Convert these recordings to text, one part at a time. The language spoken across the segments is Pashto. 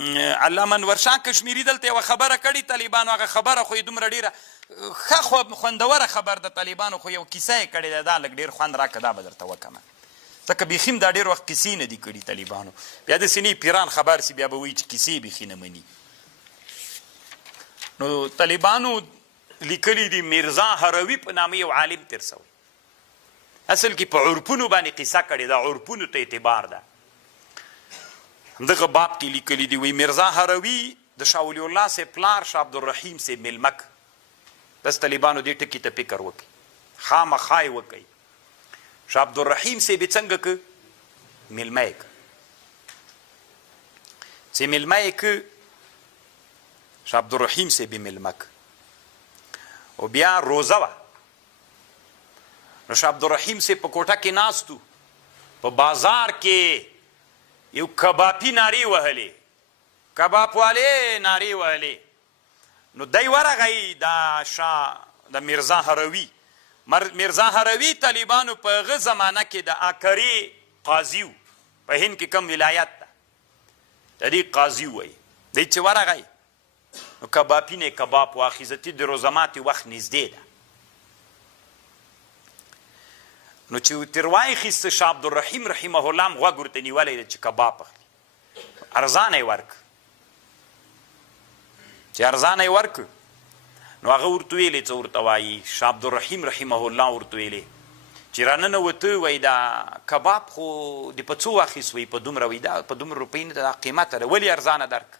علامه انور شاه کشمیري دلته یوه خبره کړې طالبانو، هغه خبره خو یې دومره ډېره ښه خوندوره خبر د طالبانو، خو یو کیسه یې کړې ده، دا لږ ډېر خوند راکړه، دا به درته وکړمه، ځکه بیخي دا ډېر وخت کیسې نه دي کړي طالبانو، بیا داسې نه پیران خبر سي بیا به وایي چې کیسې بیخي نه مني. نو طالبانو لیکلي دي میرزا هروي په نامه یو عالم تېر سوی، اصل کې په عرفونو باندې قصه کړې ده، عرفونو ته اعتبار ده. همدغه باب کې لیکلي دي، وایي میرزا هروي د شاه ولی الله صاحب پلار شاه عبدالرحیم صاحب میلمک. بس طالبانو دې ټکي ته فکر وکړي، خامخا یې وکړئ. شاه عبدالرحیم صاحب یې څنګه که میلمه یې که، چې میلمه یې که شاه عبدالرحیم صاحب یې میلمه که، او بیا روزه وه. نو شاه عبدالرحیم صاحب په کوټه کې ناست و، په بازار کې یو کبابي نارې وهلې، کباب والې نارې وهلې. نو دی ورغی دا شاه د میرزا هروي، میرزا هروي طالبانو په هغه زمانه کې د آکري قاضي و، په هند کې کم ولایت ده، د دې قاضي وایي. دی چې ورغی نو کبابي نه کباب واخیستی، د روزه ماتې وخت نږدې ده. نو چې تر واخیسته شاه عبدالرحیم رحمه الله هم غوږ ورته نیولی دی چې کباب اخلي، ارزانه یې ورکړه. چې ارزانه یې ورکړه نو هغه ورته ویلې څه ورته وایي، شاه عبدالرحیم رحمه الله ورته ویلې چې راننوته، وایي دا کباب خو د په څو واخیست، وایي په دومره، وایي دا په دومره روپۍ نه ده، قیمته ده، ولې ارزانه درکړه.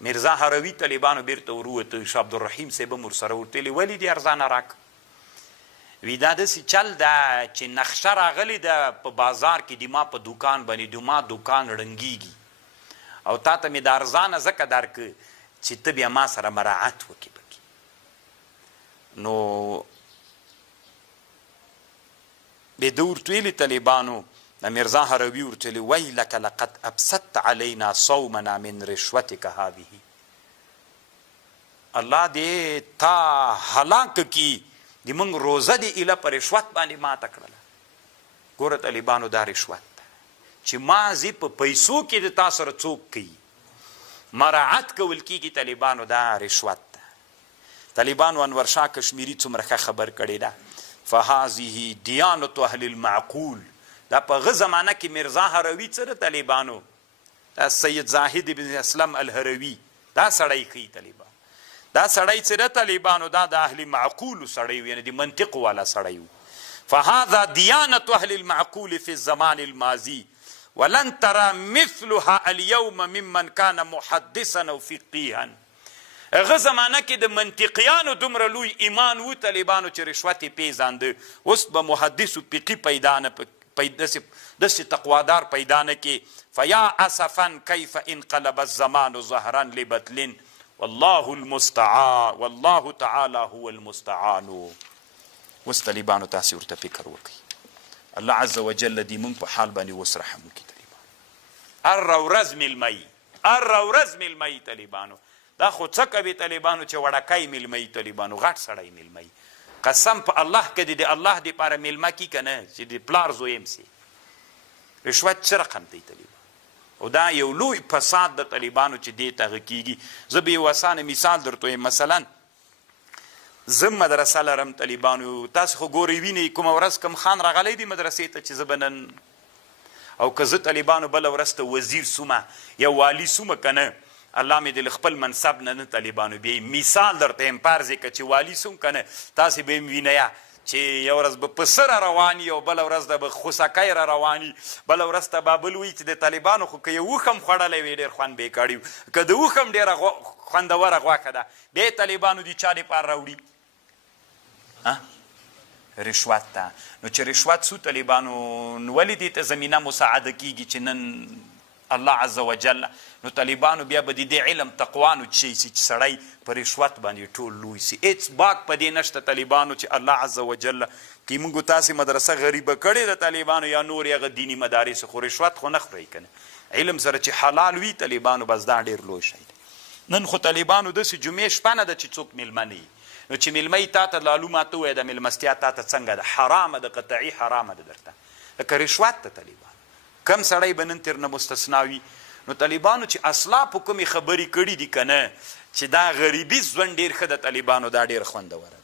میرزا هروي طالبانو بیرته وروته، شاه عبدالرحیم صاحب هم ورسره ورته ویلې ولې دې ارزانه راکړه. وی دا داسې چل ده چې نقشه راغلې ده په بازار کې، د ما په دوکان باندې د ما دوکان ړنګېږي، او تا ته مې د ارزانه ځکه درکړه چې ته بیا ما سره مراعات وکړې پکې. نو بیا ده ورته ویلي طالبانو، د میرزا هروي ورته ویلي ویلک لقد ابسطت علینا صومنا من رشوتک هذه، الله دې تا هلاک کي د موږ روزه دې ایله په رشوت باندې ماته کړله. ګوره طالبانو دا رشوت ده چې ماضي په پیسو کې د تا سره څوک کوي، مراعات کول کېږي، طالبانو دا رشوت ده. طالبانو انور شاه کشمیري څومره ښه خبر کړې ده، فهذه دیانت اهل المعقول. دا په هغه زمانه کې میرزا هروي څه ده طالبانو، دا سید زاهد بن اسلم الهروي دا سړی کوي طالبان، دا سړی چې ده طالبانو دا د اهل معقولو سړی و، یعنې د منطق والا سړی و. فهذا دیانت اهل المعقول في الزمان الماضي ولن ترى مثلها اليوم ممن كان محدثا او فقيها. هغه زمانه کې د منطقیانو دومره لوی ایمان و طالبانو چې رشوت یې پیژانده، اوس به محدث و فقي پیدا نه، داسې تقوادار پیدا نه کې. فیا اسفا کیف انقلب الزمان ظهرا لبطل والله المستعان والله تعالی هو المستعان. اوس طالبانو تاسې ورته فکر وکړئ، الله عز وجل دې موږ په حال باندې اوس رحم وکړي. طالبانو هره ورځ میلمه، هره ورځ میلمه طالبانو، دا خو څه کوي طالبانو چې وړکی میلمه طالبانو، غټ سړی میلمه. قسم په الله که د الله دپاره میلمه کي که نه، چې د پلار زویم سي. رشوت څه رقم دی طالبانو، او دا یو لوی فساد د طالبانو چې دې ته هغه کېږي. زه به یو اسانه مثال درته وایم، مثلا زه مدرسه لرم طالبانو، تاسو خو ګورئ وینئ کومه ورځ کوم خان راغلی دی مدرسې ته چې زه به نن، او که زه طالبانو بله ورځ ته وزیر سومه یا والي سومه که نه، الله مې د خپل منصب نه طالبانو بیا مثال درته یم فرض یې که چې والي سوم که نه، تاسې به یې وینئ چې یو ورځ به پسه را روان وي او بله ورځ ته به خوسکی را روان وي، بله ورځ ته به بل وایي چې د طالبانو خو که یو اوښ هم خوړلی وي ډېر خوند به یې کړی و، که د اوښ هم ډېره خوندوره غوښه ده، بیا یې طالبانو د چا دپاره راوړي؟ رشوت ته. نو چې رشوت سو طالبانو ولې دې ته زمینه مساعده کېږي چې نن الله عز وجل، نو طالبانو بیا به د دې علم تقوانو چې سي چې سړی په رشوت باندې ټول لوی سي. هېڅ باک په دې نشته طالبانو چې الله عز وجل که موږ تاسې مدرسه غریبه کړې ده طالبانو یا نور هغه دیني مدارس، خو رشوت خو نه خورئ که نه، علم سره چې حلال وي طالبانو بس دا ډېر لوی شی دی. نن خو طالبانو داسې جمعې شپه نه ده چې څوک میلمه نه وي، نو چې میلمه یې تا ته لالو ماته ووایه د میلمستیا تا ته څنګه ده، حرامه ده، قطعي حرامه ده درته، لکه رشوت ته طالبانو. کم سړی به نن ترنه مستثنا وي، نو طالبانو چې اسلافو کومې خبرې کړي دي که نه چې دا غریبي ژوند ډېر ښه د طالبانو دا ډېر خوندور